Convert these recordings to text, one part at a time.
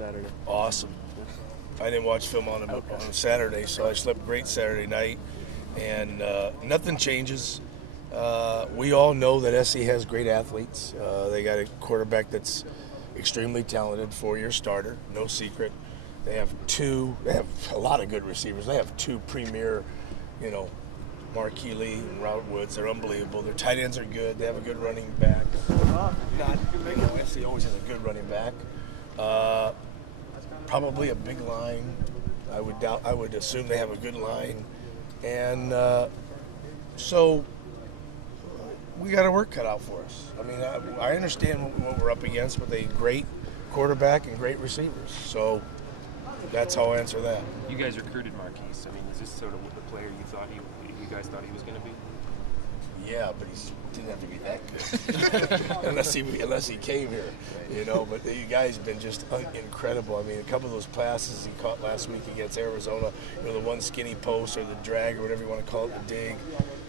Saturday? Awesome. I didn't watch film on him on Saturday, so I slept great Saturday night, and nothing changes. We all know that SC has great athletes. They got a quarterback that's extremely talented, 4-year starter, no secret. They have a lot of good receivers. They have two premier, Marquis Lee and Robert Woods. They're unbelievable. Their tight ends are good. They have a good running back. SC always has a good running back. Probably a big line. I would assume they have a good line, and so we got our work cut out for us. I mean, I understand what we're up against with a great quarterback and great receivers. So that's how I answer that. You guys recruited Marquis. I mean, is this sort of the player you guys thought he was going to be? Yeah, but he didn't have to be that good unless he came here, But the guy's been just incredible. I mean, a couple of those passes he caught last week against Arizona, the one skinny post or the drag or whatever you want to call it, the dig,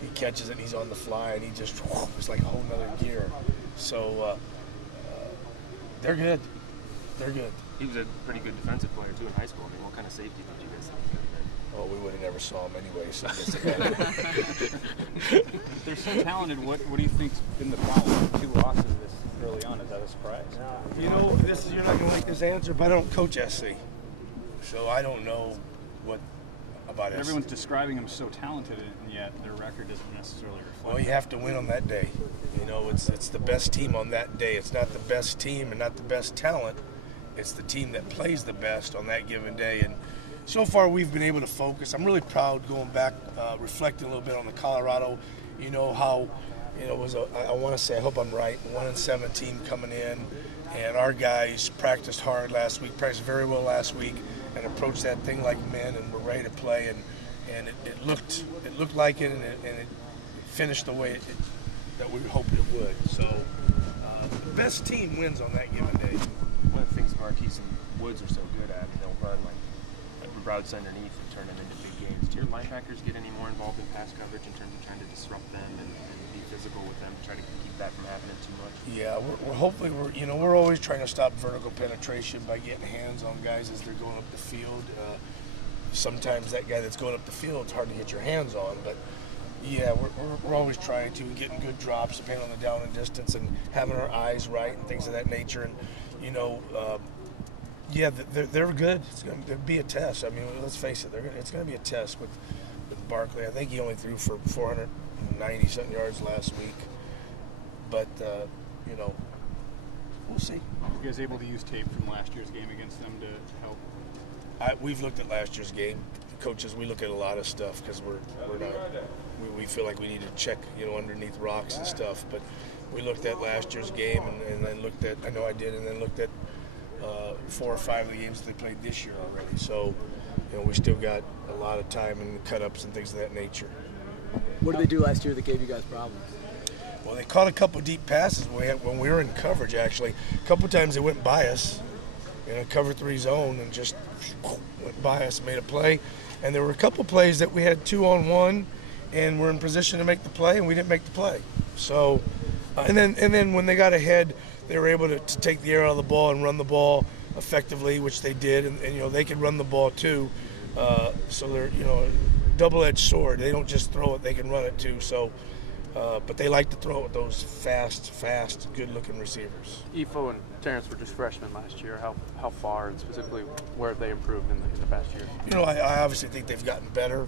he catches it and he's on the fly and he just it's like a whole nother gear. So they're good. They're good. He was a pretty good defensive player too in high school. I mean, what kind of safety did you guys think? Oh, we would have never saw him anyway. So They're so talented. What do you think's been the problem with 2 losses this early on? Is that a surprise? You're not going to like this answer, but I don't coach SC, so I don't know what about SC. Everyone's describing them so talented, and yet their record doesn't necessarily reflect. Well, you have to win on that day. It's the best team on that day. It's not the best team and not the best talent. It's the team that plays the best on that given day. And so far, we've been able to focus. I'm really proud going back, reflecting a little bit on the Colorado. How it was. I want to say, I hope I'm right. 1-7 team coming in, and our guys practiced hard last week, practiced very well last week, and approached that thing like men, and were ready to play. And it looked like it, and it finished the way that we hoped it would. So the best team wins on that given day. One of the things Marquis and Woods are so good at, they'll run like routes underneath and turn them into big games. Do your linebackers get any more involved in pass coverage in terms of trying to disrupt them and be physical with them to try to keep that from happening too much? Yeah, we're always trying to stop vertical penetration by getting hands on guys as they're going up the field. Sometimes that guy that's going up the field, it's hard to get your hands on, but yeah, we're always trying to, getting good drops depending on the down and distance and having our eyes right and things of that nature. And yeah, they're good. It's going to be a test. I mean, let's face it, it's going to be a test with Barkley. I think he only threw for 490-something yards last week. But, we'll see. You guys able to use tape from last year's game against them to help? We've looked at last year's game. Coaches, we look at a lot of stuff because we feel like we need to check, underneath rocks and stuff. But we looked at last year's game and then looked at, I know I did, and then looked at 4 or 5 of the games that they played this year already. So, we still got a lot of time and cut-ups and things of that nature. What did they do last year that gave you guys problems? Well, they caught a couple deep passes when we were in coverage, actually. A couple times they went by us, cover 3 zone, and just went by us, made a play. And there were a couple plays that we had 2-on-1, and we're in position to make the play, and we didn't make the play. So, and then when they got ahead, they were able to take the air out of the ball and run the ball effectively, which they did, and they can run the ball too. So they're double-edged sword. They don't just throw it; they can run it too. So, but they like to throw it with those fast, good-looking receivers. Ifo and Terrence were just freshmen last year. How far, and specifically where have they improved in the past year? I obviously think they've gotten better.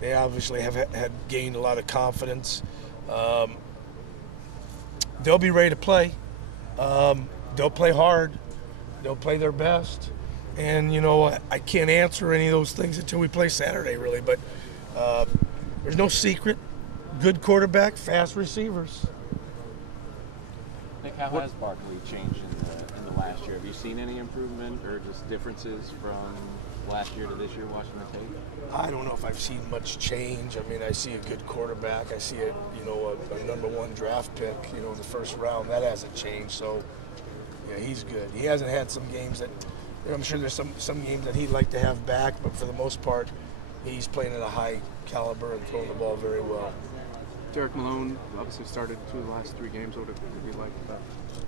They obviously have had gained a lot of confidence. They'll be ready to play. They'll play hard. They'll play their best. And, I can't answer any of those things until we play Saturday, really. But there's no secret. Good quarterback, fast receivers. Nick, how has Barkley changed in the last year? Have you seen any improvement or just differences from last year to this year watching the tape? I don't know if I've seen much change. I mean, I see a good quarterback. I see a number 1 draft pick, in the first round. That hasn't changed. So, yeah, he's good. He hasn't had some games that, I'm sure there's some games that he'd like to have back, but for the most part, he's playing at a high caliber and throwing the ball very well. Derek Malone obviously started 2 of the last 3 games. What have you liked about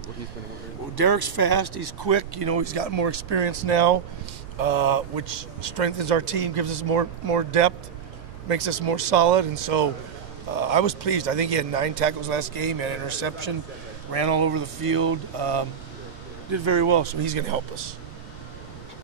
what he's been able to do? Well, Derek's fast. He's quick. You know, he's got more experience now, which strengthens our team, gives us more depth, makes us more solid. And so I was pleased. I think he had 9 tackles last game, had an interception, ran all over the field, did very well. So he's going to help us.